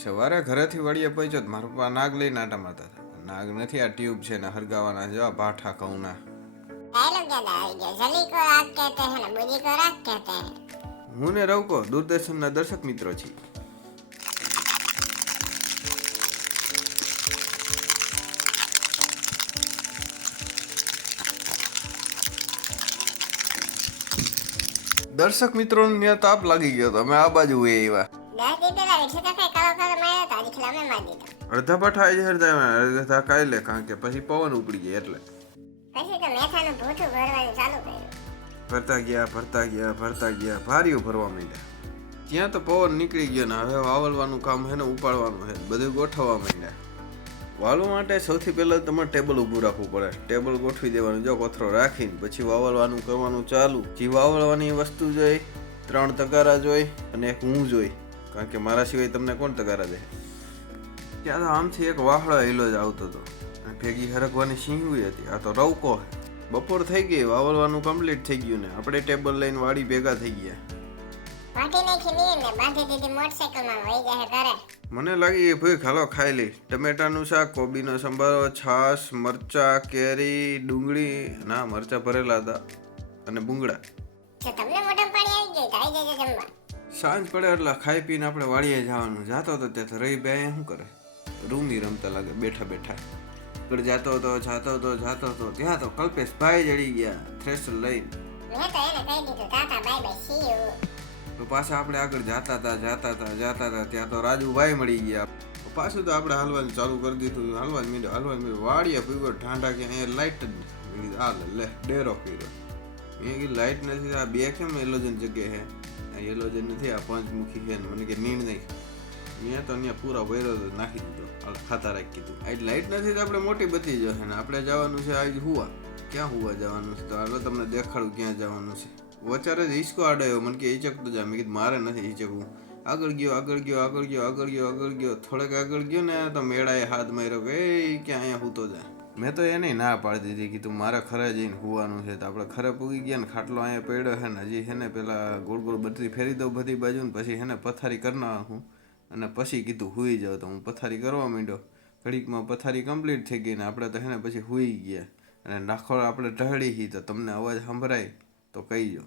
સવારે ઘરેથી વળીએ પહોંચ્યો તો મારા પપ્પા નાગ લઈને આટા મારતા હતા. નાગ નથી, આ ટ્યુબ છે ને હરગાવાના જેવા ભાઠા ઘઉંના. डायलॉग याद आ गया, जली को आग कहते हैं ना बुझी को राख कहते हैं. હું ને રવકો દૂરદર્શનના દર્શક મિત્રો છીએ. દર્શક મિત્રોને ત્યાં તાપ લાગી ગયો તો અમે આ બાજુ આવ્યા. 10 દી પહેલા રિક્ષા કાકા કાળો કાળો માર્યો તો આજે ખલામે મારી દીધો. અડધા પાઠા આજે અડધા કાલે, કારણ કે પછી પવન ઉપડી જાય એટલે. પછી તો મેથાનું ભૂઠું ભરવાનું ચાલુ કર્યું. ભરતા ગયા ભારીઓ ભરવા માંડ્યા. ત્યાં તો પવન નીકળી ગયો ને હવે વાવલવાનું કામ છે ને ઉપાડવાનું છે, બધું ગોઠવવા માંડ્યા. વાવવા માટે સૌથી પહેલા તમારે ટેબલ ઊભું રાખવું પડે. ટેબલ ગોઠવી દેવાનું, જો કોથરો રાખીને પછી વાવલવાનું કરવાનું ચાલુ. જે વાવલવાની વસ્તુ જોઈ, 3 તગારા જોઈ અને એક હું જોઈ, કારણ કે મારા સિવાય તમને કોણ તગારા દે. ત્યાં તો આમથી એક વાહડો હિલો જ આવતો હતો, ભેગી હરકવાની સિંહુઈ હતી. આ તો રવકો છે. બપોર થઈ ગઈ, વાવલવાનું કમ્પ્લીટ થઈ ગયું ને આપણે ટેબલ લઈને વાડી ભેગા થઈ ગયા. વાટી નાખી નીર ને બાંધી દીધી મોટરસાઇકલમાં વહી જાય ઘરે. મને લાગી એ ભૂખ, હાલો ખાઈ લઈ. ટમેટાનું શાક, કોબીનો સંભારો, છાશ, મરચા, કેરી, ડુંગળી, ના મરચા ભરેલા હતા અને બુંગળા. જો તમને મોઢામાં પાણી આવી ગયું તો આવી જજો જમવા. સાંજ પડે એટલે ખાઈ પીને આપણે વાડીએ જવાનું. જાતો હતો ત્યાં રહી બે શું કરે, રૂમી રમતા લાગે બેઠા બેઠા. આગળ જાતો હતો ત્યાં તો કલ્પેશભાઈ જડી ગયા થ્રેશર લઈને. મેં તો એને કહી દીધું Tata bye bye see you. તો પાછા આપણે આગળ જાતા હતા ત્યાં તો રાજુભાઈ મળી ગયા. પાછું તો આપણે હાલવાનું ચાલુ કરી દીધું. હાલવાનું વાડીએ પીવો ઠાંડા કે અહીંયા લાઇટ જ નથી. આ લે ડેરો કર્યો. મેં કીધું લાઇટ નથી, આ બે કેમ એલોજન જગ્યા છે? આ એલોજન નથી, આ પંચમુખી છે. મને કે નીણ નહીં. મેં તો અહીંયા પૂરા વૈરો નાખી દીધો, ખાતા રાખી કીધું. આ લાઇટ નથી તો આપણે મોટી બત્તી જશે ને આપણે જવાનું છે આજ હુવા. ક્યાં હુવા જવાનું છે? તો હાલો તમને દેખાડું ક્યાં જવાનું છે. વચારે જ હિંચકો આડાયો, મને કે હિંચકતો જા. મેં કીધું મારે નથી હિંચકવું. આગળ ગયો થોડેક આગળ ગયો ને તો મેળાએ હાથ માર્યો કે એ ક્યાં અહીંયા હૂતો જાય. મેં તો એને ના પાડી દીધી, કીધું મારે ખરે જઈને હુવાનું છે. તો આપણે ખરે પૂગી ગયા ને ખાટલો અહીંયા પડ્યો છે ને હજી છે ને પેલા ગોળ બત્રી ફેરી દઉં બધી બાજુ ને પછી એને પથારી કરી નાખું અને પછી કીધું હુઈ જાવ. તો હું પથારી કરવા માંડ્યો. ઘડીકમાં પથારી કમ્પ્લીટ થઈ ગઈ ને આપણે તો હે ને પછી હુઈ ગયા. અને નાખો આપણે ઢહળી તો તમને અવાજ સંભળાય તો કહીજો.